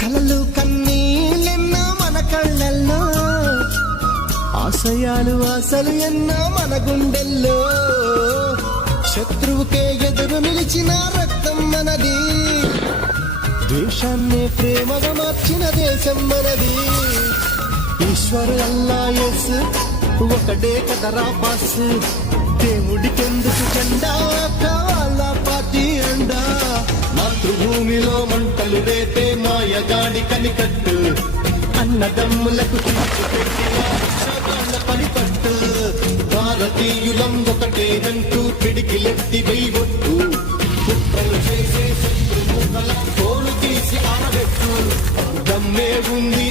కలలు కన్నీళ్ళెన్నో మన కళ్ళల్లో, ఆశయాలు ఆశలు ఎన్నో మన గుండెల్లో. శత్రువుకే ఎదురు నిలిచిన రక్తం మనది, ద్వేషాన్నే ప్రేమగా మార్చిన దేశం మనది. ఈశ్వరు అల్లా యేసు ఒకటే కదరా బాస్, దేవుడికెందుకు జెండా కావాలా పార్టీ అండా. మాతృభూమిలో మంటలు రేపే మాయగాడి కనికట్టు, అన్నదమ్ములకు పనిపట్టు. భారతీయులం ఒకటేనంటూ పిడికిలెత్తి వెయ్యొట్టు, కుట్రలు చేసే శత్రువుల తోలు తీసి ఆరబెట్టు. దమ్మే ఉంది